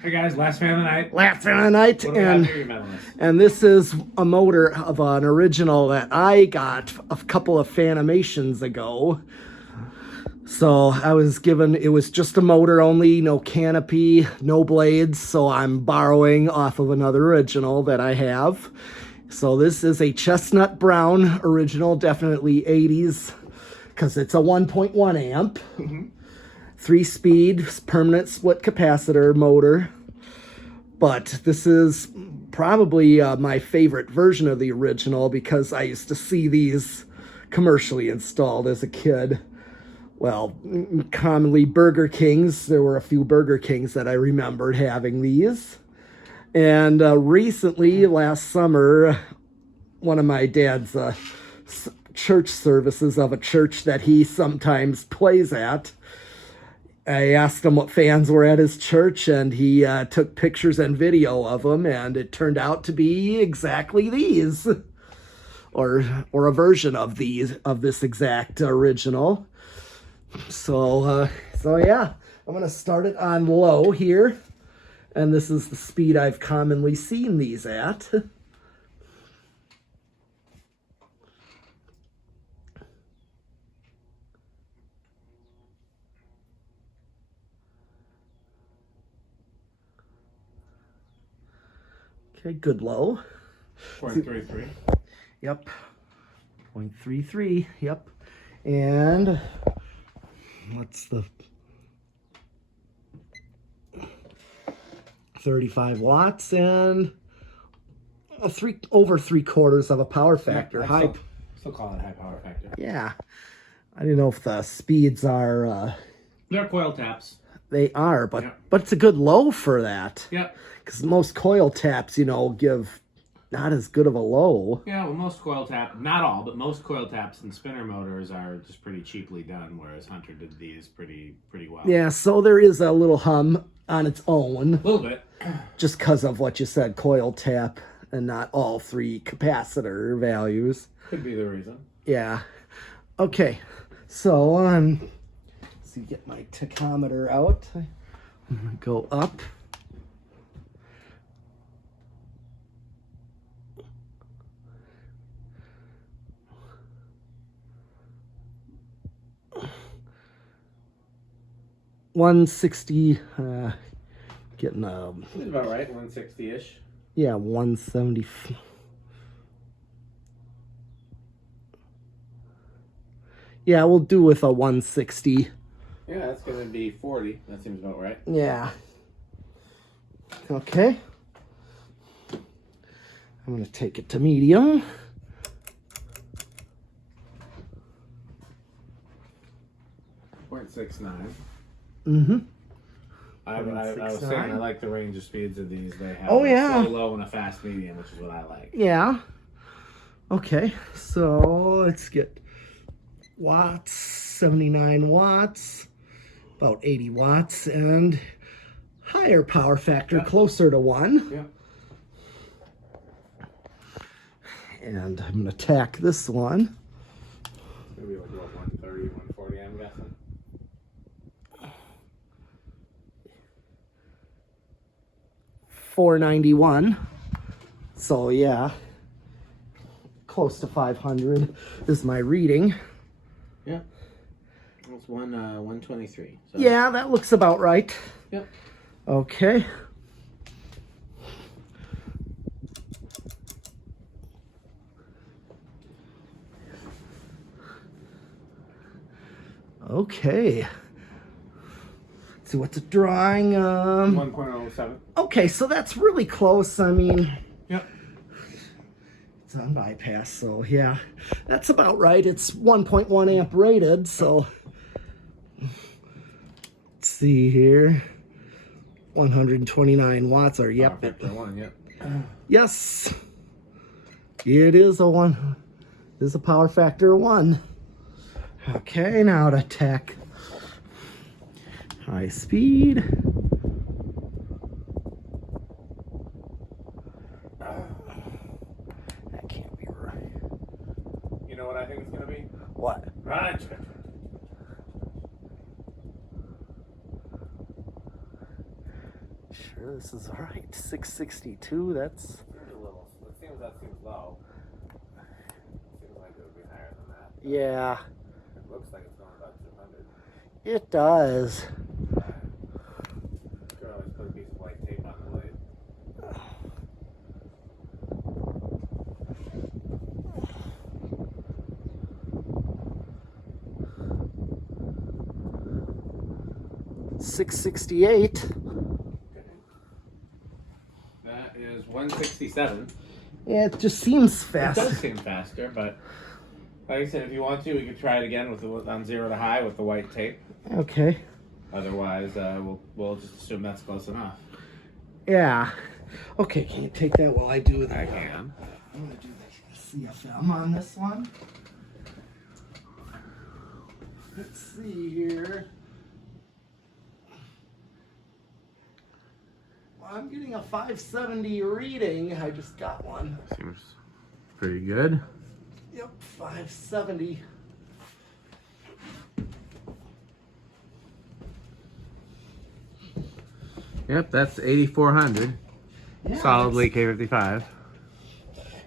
Hey guys, last fan of the night. Last fan of the night, What do we have here, your medalist? and this is a motor of an original that I got a couple of Fanimations ago. So I was given, it was just a motor only, no canopy, no blades, so I'm borrowing off of another original that I have. So this is a chestnut brown original, definitely 80s, because it's a 1.1 amp. 3-speed permanent split capacitor motor, but this is probably my favorite version of the original because I used to see these commercially installed as a kid. Well, commonly Burger Kings. There were a few Burger Kings that I remembered having these. And recently, last summer, one of my dad's church services of a church that he sometimes plays at, I asked him what fans were at his church, and he took pictures and video of them, and it turned out to be exactly these, or a version of these, of this exact original. So yeah, I'm gonna start it on low here, and this is the speed I've commonly seen these at. Okay, good low. 0.33. Yep. 0.33. Yep. And what's the 35 watts and over 3/4 of a power factor. Yeah, still call it high power factor. Yeah. I don't know if the speeds are They're coil taps. they are, but Yeah. but it's a good low for that. Yeah. Because most coil taps, give not as good of a low. Yeah, well, most coil tap, not all, but most coil taps and spinner motors are just pretty cheaply done, whereas Hunter did these pretty well. Yeah, so there is a little hum on its own. A little bit. Just because of what you said, coil tap, and not all 3 capacitor values. Could be the reason. Yeah. Okay, so let's see, get my tachometer out. I'm gonna go up. $160, getting It's about right, 160-ish. yeah, 170. Yeah, we'll do with a 160. Yeah, that's going to be 40. That seems about right. Yeah. Okay. I'm going to take it to medium. .69. Mm-hmm. I was saying I like the range of speeds of these. They have yeah. a slow, low, and a fast medium, which is what I like. Yeah. Okay, so let's get watts, 79 watts, about 80 watts, and higher power factor, closer to 1. Yeah. And I'm going to tack this one. Maybe like what, 130, 140, I'm guessing. $491. So yeah, close to 500 is my reading. Yeah. That's 123. So. Yeah, that looks about right. Yep. Okay. Okay. Let's see what's it drawing. 1.07. Okay, so that's really close. I mean, Yep. it's on bypass, so yeah, that's about right. It's 1.1 amp rated, so let's see here. 129 watts, or yep. Power factor 1, yep. Yes, it is a 1. It is a power factor 1. Okay, now to tack high speed. That can't be right. You know what I think it's going to be? What? Right. sure this is all right? 662, that's... Seems a little, that seems low. Seems like it would be higher than that. Yeah. It looks like it's going about 200. It does. You could always put a piece of white tape on the blade. $668. That is 167. Yeah, it just seems It fast. does seem faster, but like I said, if you want to, we could try it again with on 0 to high with the white tape. Okay. Otherwise, we'll just assume that's close enough. Yeah. Okay, can you take that while I do that? I can. I'm going to do the CFM on this one. Let's see here. Well, I'm getting a 570 reading. I just got one. Seems pretty good. Yep, 570. Yep, that's 8,400. Yeah, Solidly K55.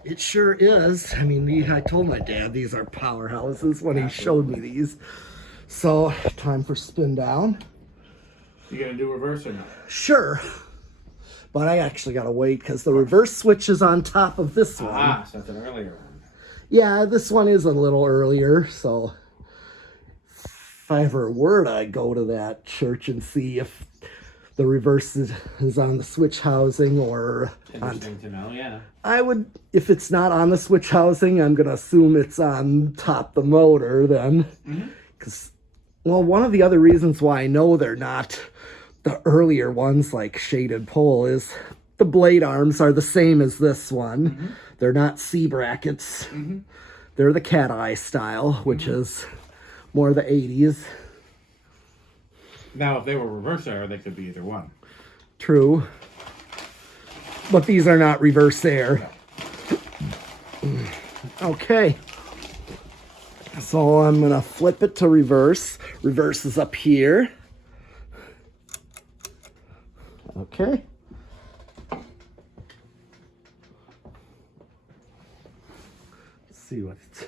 it sure is. I mean, I told my dad these are powerhouses when he showed me these. So, time for spin down. You gonna do reverse or not? Sure. But I actually gotta wait because the reverse switch is on top of this one. Ah, so that's an earlier one. Yeah, this one is a little earlier, so if I ever were to go to that church and see if the reverse is on the switch housing or Interesting to know, yeah. I would, if it's not on the switch housing, I'm gonna assume it's on top the motor then. Because, well, one of the other reasons why I know they're not the earlier ones like shaded pole is the blade arms are the same as this one. They're not C brackets. They're the cat eye style, which is more the 80s. Now, if they were reverse air, they could be either one. True. But these are not reverse air. Okay. So I'm going to flip it to reverse. Reverse is up here. Okay. Let's see what it's...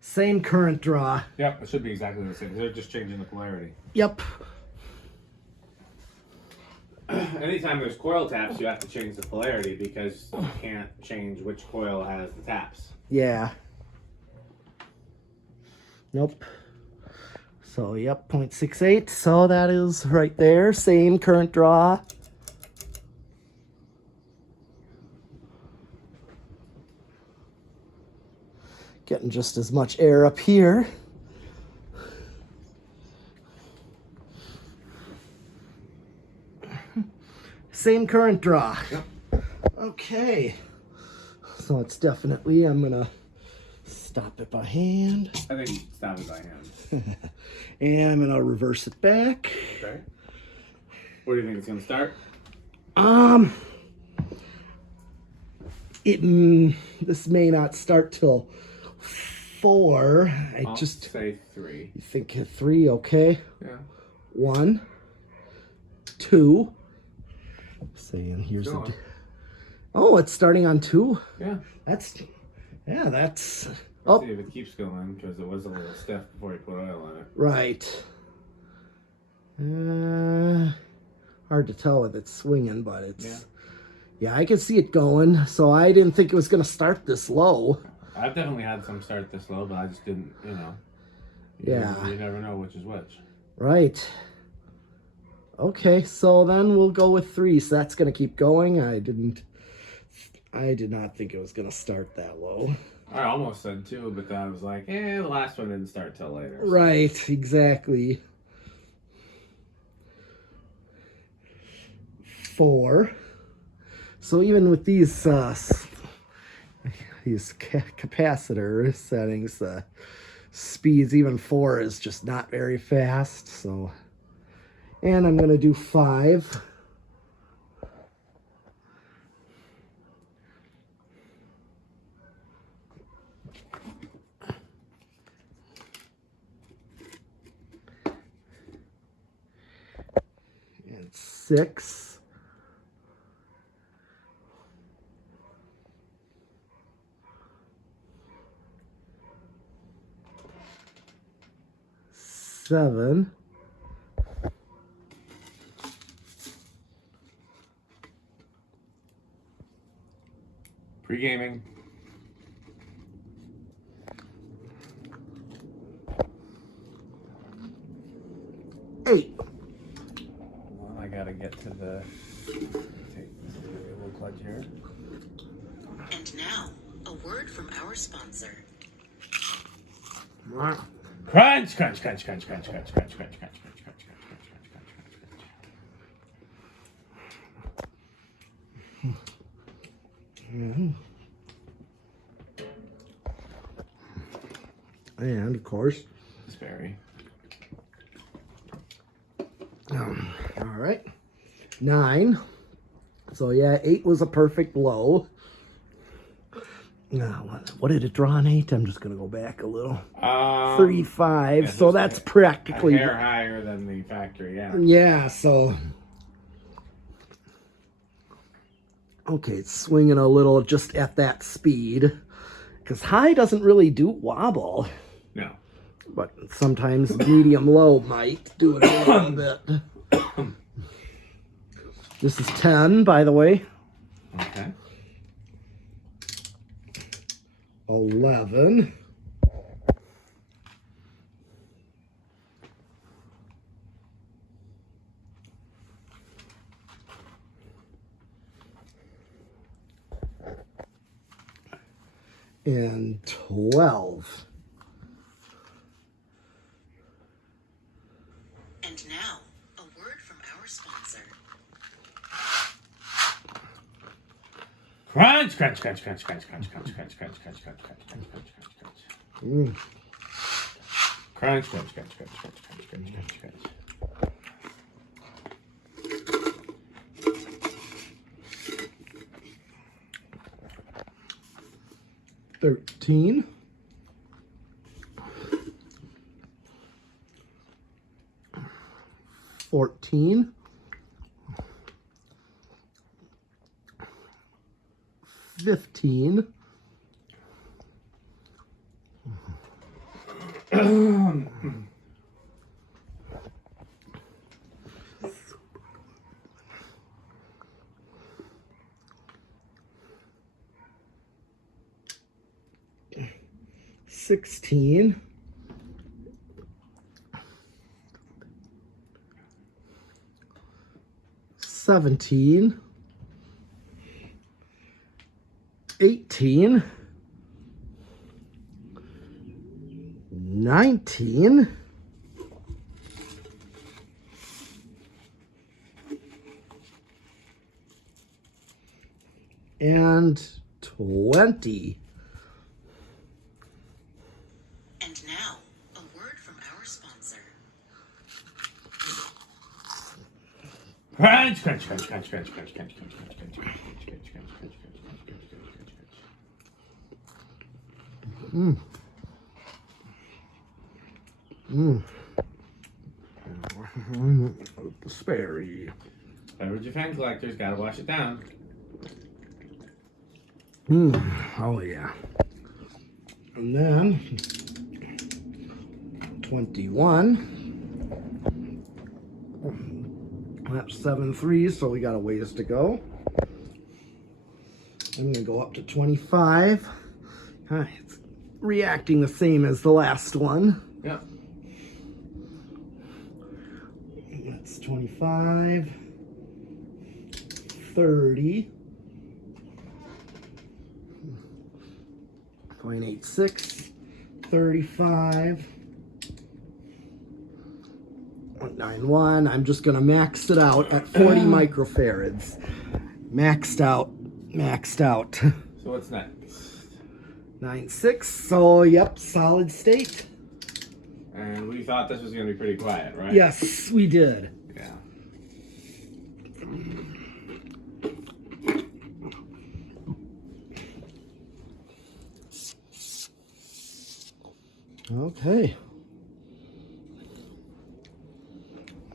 Same current draw. Yep, it should be exactly the same. They're just changing the polarity. Yep. Anytime there's coil taps, you have to change the polarity because you can't change which coil has the taps. Yeah. Nope. So, yep, 0.68. So that is right there. Same current draw. Getting just as much air up here. Same current draw. Yep. Okay. So it's definitely, I'm going to stop it by hand. I think you should stop it by hand. And I'm going to reverse it back. Okay. What do you think it's going to start? This may not start till 4. I'll say 3. You think 3, okay? Yeah. 1, 2. Saying here's Go a. on. Oh, it's starting on 2. Yeah. That's. Let's Oh, see if it keeps going because it was a little stiff before you put oil on it. right. Hard to tell if it's swinging, but it's. Yeah, I can see it going. So I didn't think it was going to start this low. I've definitely had some start this low, but I just didn't, Yeah. You never know which is which. Right. Okay, so then we'll go with 3. So that's going to keep going. I did not think it was going to start that low. I almost said 2, but then I was like, the last one didn't start till later. So. Right, exactly. 4. So even with these capacitor settings, speeds, even 4 is just not very fast. So, and I'm gonna do 5. And 6. Seven. Pre-gaming. 8. Well, I gotta get to the. Take this a little clutch here. And now, a word from our sponsor. Crunch, crunch, crunch, crunch, crunch, crunch, crunch, crunch, crunch, crunch, crunch, crunch, And of course, Sperry. all right, 9. So yeah, 8 was a perfect low. Now, what did it draw on 8? I'm just gonna go back a little. 3, 5. Yeah, So that's practically a hair higher than the factory. Yeah. Yeah. So okay, it's swinging a little just at that speed because high doesn't really do wobble. No. But sometimes medium low might do it a little bit. This is 10, by the way. Okay. 11. And 12. And now, a word from our sponsor. Crunch, crunch, crunch, crunch, crunch, crunch, crunch, crunch, crunch, crunch, crunch, crunch, crunch, crunch, crunch, crunch. Crunch, crunch, crunch, crunch, crunch, crunch, crunch, crunch, crunch. $13. 14. 15. 16. 17. 18. 19. And 20. And now, a word from our sponsor. Crunch, crunch, crunch, crunch, crunch, crunch, crunch, crunch, crunch, crunch, crunch, crunch, crunch, crunch, crunch, crunch, Sperry. Beverage of fan collectors, gotta wash it down. Oh yeah. And then 21. That's 7 threes, so we got a ways to go. I'm gonna go up to 25. It's reacting the same as the last one. Yep. That's 25. 30. 0.86. 35. 0.91. I'm just going to max it out at 40 microfarads. Maxed out. Maxed out. So what's next? 9.6. So, yep, solid state. And we thought this was gonna be pretty quiet, right? Yes, we did. Yeah. Okay.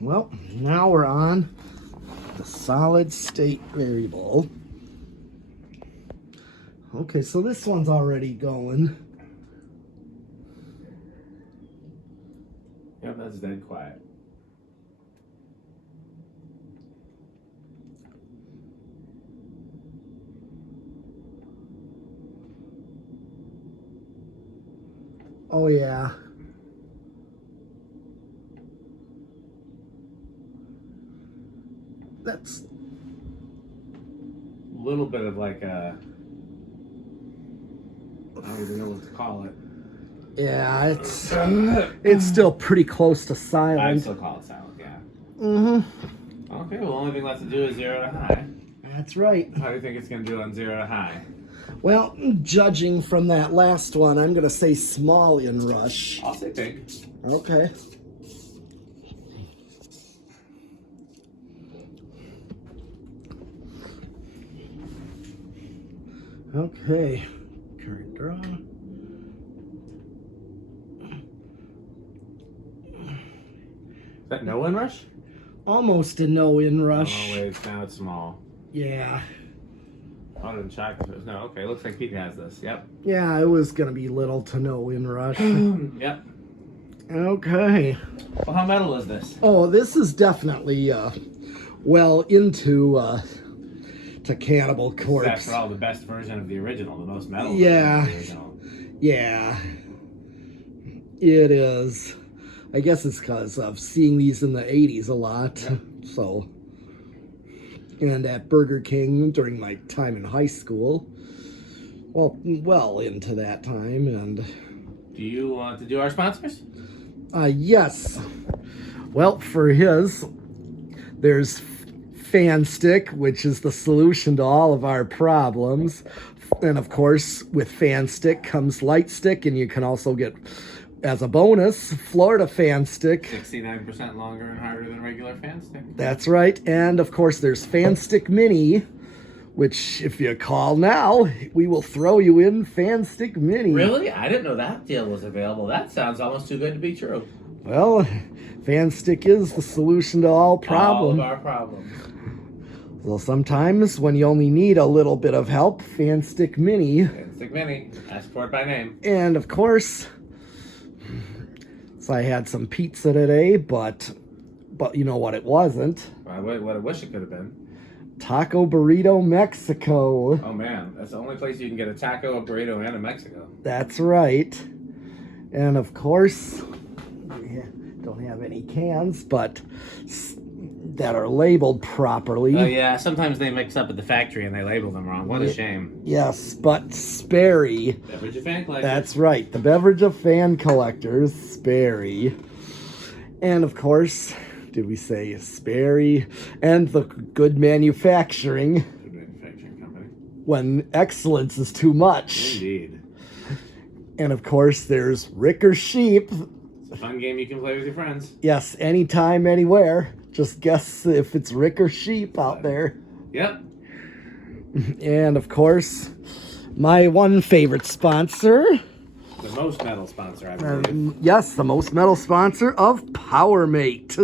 Well, now we're on the solid state variable. Okay, so this one's already going. Yep, that's dead quiet. Oh yeah. That's A little bit of like a, I don't even know what to call it. yeah, it's still pretty close to I silent. still call it silent, yeah. Mm-hmm. Okay, well, the only thing left to do is 0 to high. That's right. How do you think it's going to do on 0 to high? Well, judging from that last one, I'm gonna say small in rush. I'll say pink. Okay. Okay. Current draw. Is that no inrush? Almost a no in rush. Oh, wait, now it's small. Yeah. I didn't check if it was no. Okay, looks like Pete has this. Yep. Yeah, it was gonna be little to no in rush. Yep. Okay. Well, how metal is this? Oh, this is definitely well into to Cannibal Corpse. That's all the best version of the original, the most metal. Yeah. Version of the original. Yeah. It is. I guess it's because of seeing these in the 80s a lot. Yep. So, and at Burger King during my time in high school. Well into that time. And Do you want to do our sponsors? yes. Well, for his, there's Fan Stick, which is the solution to all of our problems. And of course, with Fan Stick comes Light Stick, and you can also get, as a bonus, Florida Fan Stick. 69% longer and harder than regular fan stick. That's right. And of course, there's Fan Stick Mini, which if you call now, we will throw you in Fan Stick Mini. Really? I didn't know that deal was available. That sounds almost too good to be true. Well, Fan Stick is the solution to all problems. All of our problems. So sometimes when you only need a little bit of help, Fan Stick Mini. Fan stick mini. Ask for it by name. And of course, so I had some pizza today, but you know what it wasn't? What I wish it could have been. Taco Burrito Mexico. Oh man, that's the only place you can get a taco, a burrito, and a Mexico. That's right. And of course, we don't have any cans, but that are labeled properly. Oh yeah, sometimes they mix up at the factory and they label them wrong. What a shame. Yes, but Sperry. Beverage of fan collectors. That's right, the beverage of fan collectors, Sperry. And of course, did we say Sperry? And the good manufacturing. Good manufacturing company. When excellence is too much. Indeed. And of course, there's Rick or Sheep. It's a fun game you can play with your friends. Yes, anytime, anywhere. Just guess if it's Rick or Sheep out there. Yep. And of course, my one favorite sponsor. The most metal sponsor, I believe. Yes, the most metal sponsor of PowerMate.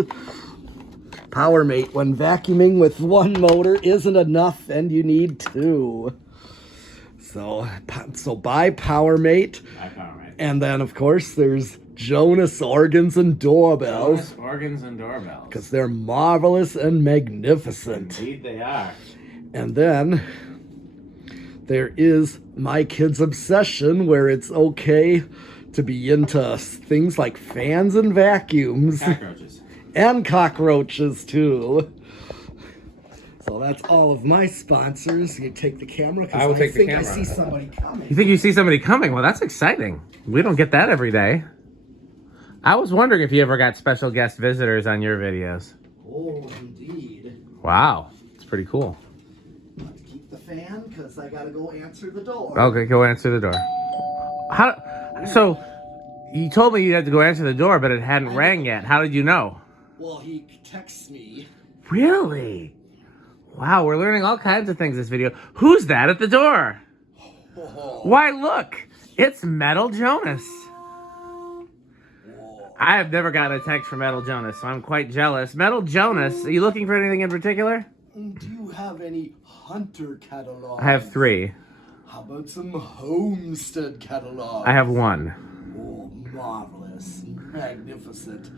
PowerMate, when vacuuming with one motor isn't enough and you need two. So buy PowerMate. By PowerMate. And then, of course, there's Jonas Organs and Doorbells. Jonas Organs and Doorbells. Because they're marvelous and magnificent. Indeed they are. And then there is My Kid's Obsession, where it's okay to be into things like fans and vacuums. Cockroaches. And cockroaches, too. So that's all of my sponsors. You take the camera, I will because take the I camera. see somebody coming. You think you see somebody coming? Well, that's exciting. We don't get that every day. I was wondering if you ever got special guest visitors on your videos. Oh, indeed. Wow. It's pretty cool. Keep the fan, because I got to go answer the door. Okay, go answer the door. So, you told me you had to go answer the door, but it hadn't rang yet. How did you know? Well, he texts me. Really? Wow, we're learning all kinds of things this video. Who's that at the door? Oh. Why, look. It's Metal Jonas. I have never gotten a text from Metal Jonas, so I'm quite jealous. Metal Jonas, are you looking for anything in particular? Do you have any Hunter catalogs? I have 3. How about some Homestead catalogs? I have 1. Oh, marvelous, magnificent.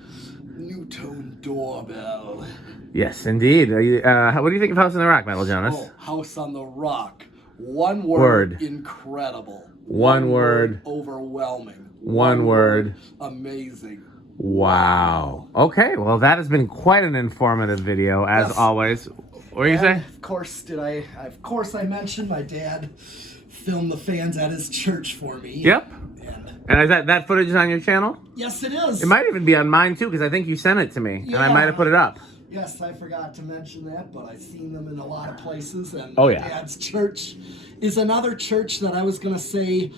New tone doorbell. Yes, indeed. What do you think of House on the Rock, Metal Jonas? Oh, House on the Rock. One word. Incredible. One word. Overwhelming. One word. Amazing. Wow. Okay, well that has been quite an informative video, as always. What were you saying? Of course I mentioned my dad filmed the fans at his church for me. Yep. And is that footage is on your channel? Yes, it is. It might even be on mine too, because I think you sent it to me, and I might have put it up. Yes, I forgot to mention that, but I've seen them in a lot of places, and my dad's church is another church that I was gonna say,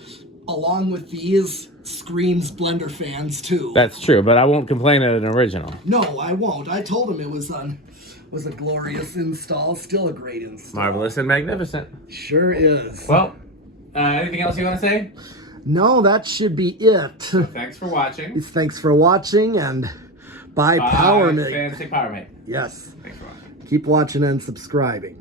along with these, screams Blender fans too. That's true, but I won't complain at an original. No, I won't. I told him it was a glorious install, still a great install. Marvelous and magnificent. Sure is. Well, anything else you want to say? No, that should be it. Thanks for watching. Thanks for watching, and bye PowerMate. Fancy PowerMate. Yes. Thanks for watching. Keep watching and subscribing.